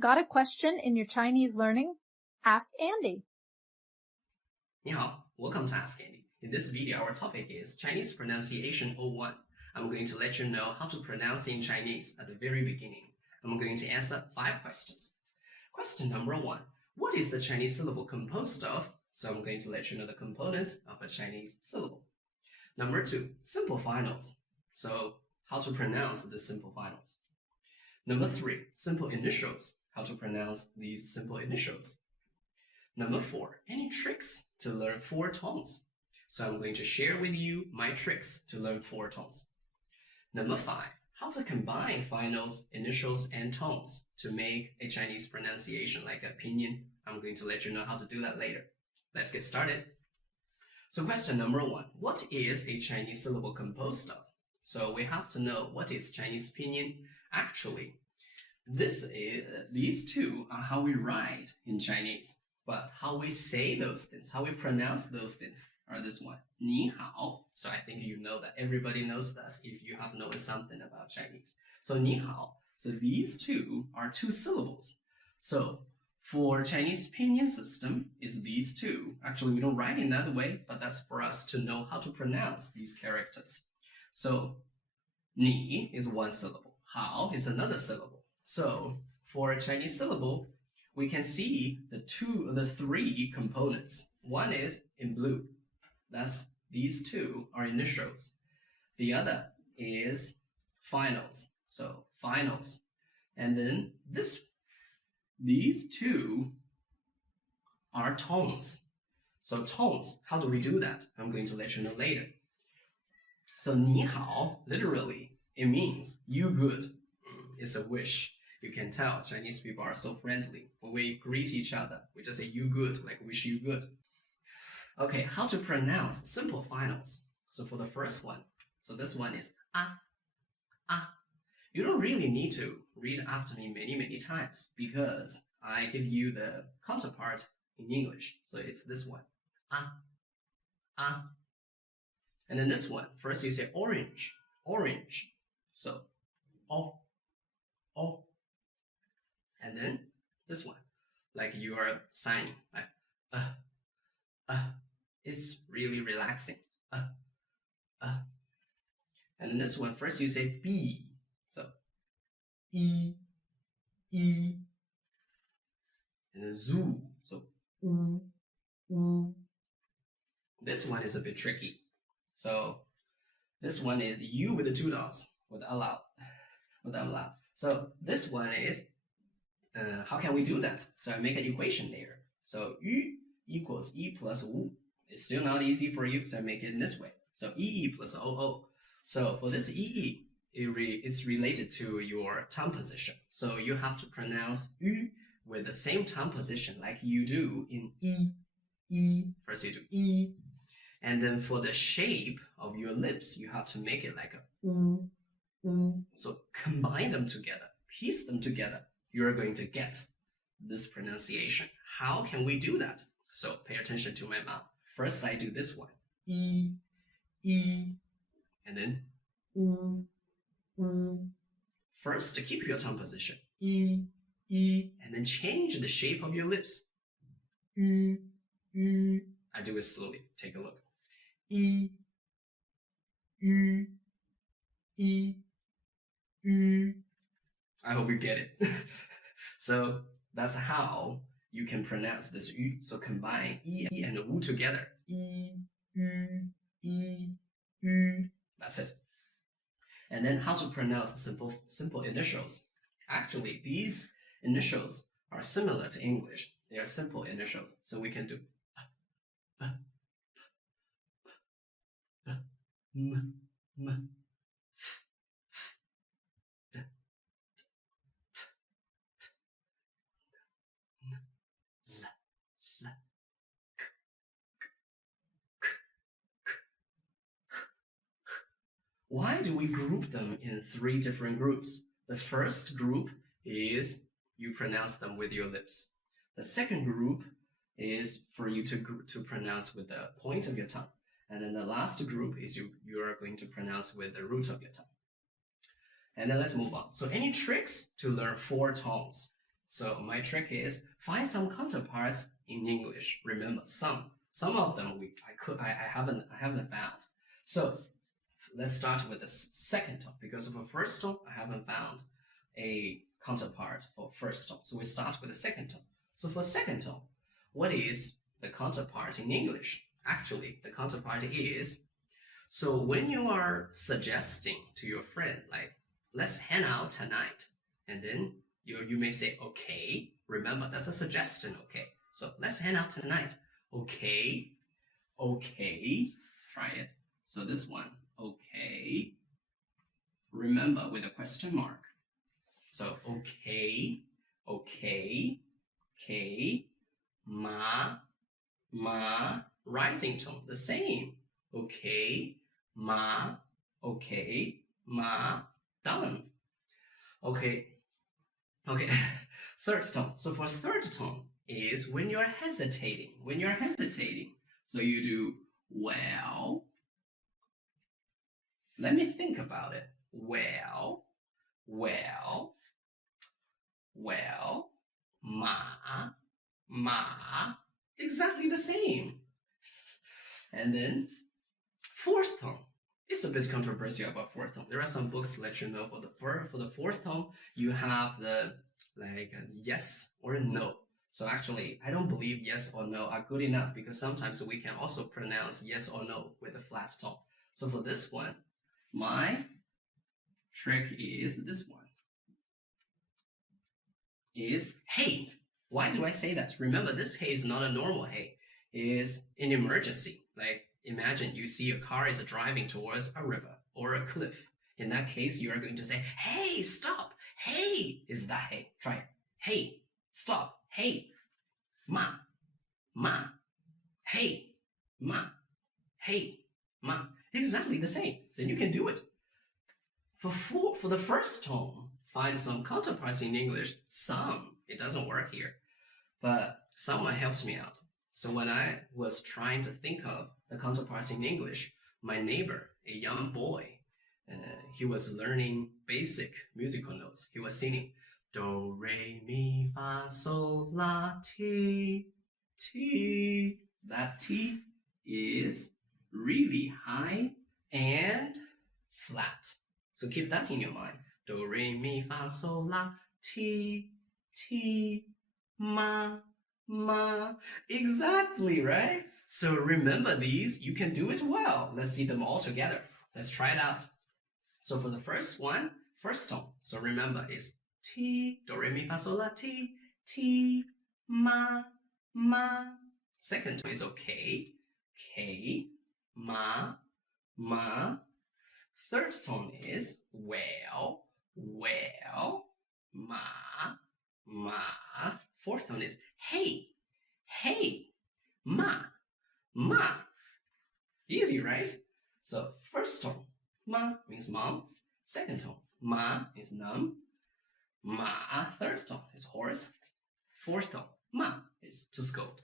Got a question in your Chinese learning? Ask Andy. 你好, welcome to Ask Andy. In this video, our topic is Chinese Pronunciation 01. I'm going to let you know how to pronounce in Chinese at the very beginning. I'm going to answer 5 questions. Question number 1. What is the Chinese syllable composed of? So I'm going to let you know the components of a Chinese syllable. Number 2, simple finals. So how to pronounce the simple finals. Number 3, simple initials. How to pronounce these simple initials. Number 4, any tricks to learn 4 tones. So I'm going to share with you my tricks to learn 4 tones. Number 5, how to combine finals, initials, and tones to make a Chinese pronunciation like a pinyin. I'm going to let you know how to do that later. Let's get started. So question number 1, what is a Chinese syllable composed of? So we have to know what is Chinese pinyin. Actually, these two are how we write in Chinese, but how we say those things, how we pronounce those things are this one, 你好. So I think you know that. Everybody knows that if you have known something about Chinese. So 你好. So these two are 2 syllables. So for Chinese pinyin system is these 2. Actually, we don't write in that way, but that's for us to know how to pronounce these characters. So 你 is 1 syllable. 好 is another syllable. So for a Chinese syllable, we can see the 3 components. One is in blue. That's these 2 are initials. The other is finals. So finals. And then these 2 are tones. So tones, how do we do that? I'm going to let you know later. So 你好, literally, it means you good. It's a wish. You can tell Chinese people are so friendly. When we greet each other, we just say you good, like wish you good. Okay, how to pronounce simple finals. So for the first one, so this one is ah. You don't really need to read after me many times because I give you the counterpart in English. So it's this one, ah. And then this one, first you say orange. So oh. And then this one, like you are signing, like it's really relaxing. And then this one, first you say B, so E, and then zoo, so oo. This one is a bit tricky. So this one is U with the 2 dots, with allow. So this one is, how can we do that? So I make an equation there. So U equals E plus U. It's still not easy for you, so I make it in this way. So EE plus OO. So for this EE, it's related to your tongue position. So you have to pronounce U with the same tongue position like you do in E. First you do E. And then for the shape of your lips, you have to make it like a U. So combine them together, piece them together. You're going to get this pronunciation. How can we do that? So pay attention to my mouth. First, I do this one. E. And then U. First, keep your tongue position. E. And then change the shape of your lips. U. I do it slowly. Take a look. E. I hope you get it. So that's how you can pronounce this U. So combine E and U together. E. That's it. And then how to pronounce simple initials. Actually, these initials are similar to English. They are simple initials. So we can do M. Why do we group them in 3 different groups? The first group is you pronounce them with your lips. The second group is for you to pronounce with the point of your tongue. And then the last group is you are going to pronounce with the root of your tongue. And then let's move on. So any tricks to learn 4 tones? So my trick is find some counterparts in English. Remember, some of them I haven't found. So let's start with the second tone, because for first tone I haven't found a counterpart for first tone. So we start with the second tone. So for second tone, what is the counterpart in English? Actually, the counterpart is, so when you are suggesting to your friend, like, let's hang out tonight, and then you may say, okay. Remember, that's a suggestion, okay? So let's hang out tonight. Okay. Okay. Try it. So this one, okay. Remember, with a question mark. So okay, okay, okay, ma, rising tone, the same. Okay, ma, done. Okay. Third tone. So for third tone is when you're hesitating. So you do, well, let me think about it. Well, ma, exactly the same. And then fourth tone. It's a bit controversial about fourth tone. There are some books let you know for the fourth tone, you have the yes or no. So actually, I don't believe yes or no are good enough, because sometimes we can also pronounce yes or no with a flat tone. So for this one, my trick is this one. Is hey. Why do I say that? Remember, this hey is not a normal hey. It is an emergency. Like, imagine you see a car is driving towards a river or a cliff. In that case, you are going to say, hey, stop. Hey, is that hey? Try it. Hey, stop. Hey, ma, hey, ma, hey, ma. Exactly the same. Then you can do it. For the first tone, find some counterparts in English. Some. It doesn't work here. But someone helps me out. So when I was trying to think of the counterparts in English, my neighbor, a young boy, he was learning basic musical notes. He was singing do, re, mi, fa, sol, la, ti, ti. That ti is really high and flat. So keep that in your mind. Do, re, mi, fa, sol, la, ti, ti, ma. Exactly, right? So remember these, you can do it well. Let's see them all together. Let's try it out. So for the first one, first tone. So remember, it's ti, do, re, mi, fa, sol, la, ti, ma. Second tone is okay, k, ma. Third tone is well, ma. Fourth tone is hey, ma. Easy, right? So first tone, ma means mom. Second tone, ma is numb. Third tone is horse. Fourth tone, ma is to scold.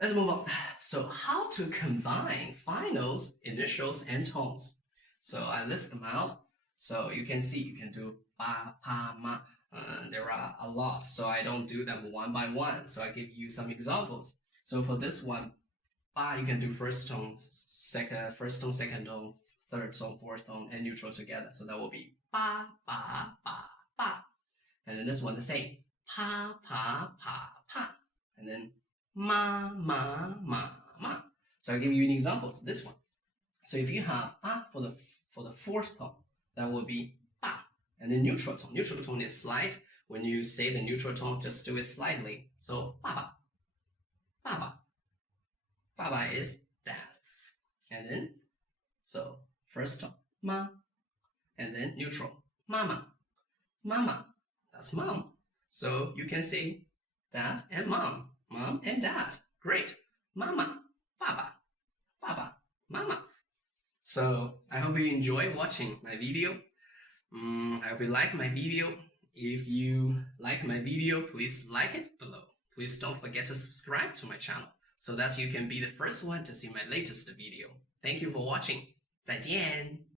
Let's move on. So how to combine finals, initials, and tones. So I list them out. So you can see, you can do ba, pa, ma. There are a lot, so I don't do them one by one. So I give you some examples. So for this one, ba, you can do first tone, second tone, third tone, fourth tone, and neutral together. So that will be ba, ba, ba, ba. And then this one the same, pa, pa, pa, pa. And then ma. So I'll give you an examples. This one. So if you have a for the fourth tone, that will be ba. And then neutral tone. Neutral tone is slight. When you say the neutral tone, just do it slightly. So baba. Baba is dad. And then, so first tone, ma. And then neutral, mama. That's mom. So you can say dad and mom and dad. Great. Mama, baba, mama. So I hope you enjoy watching my video. I hope you like my video. If you like my video, please like it below. Please don't forget to subscribe to my channel so that you can be the first one to see my latest video. Thank you for watching. 再见.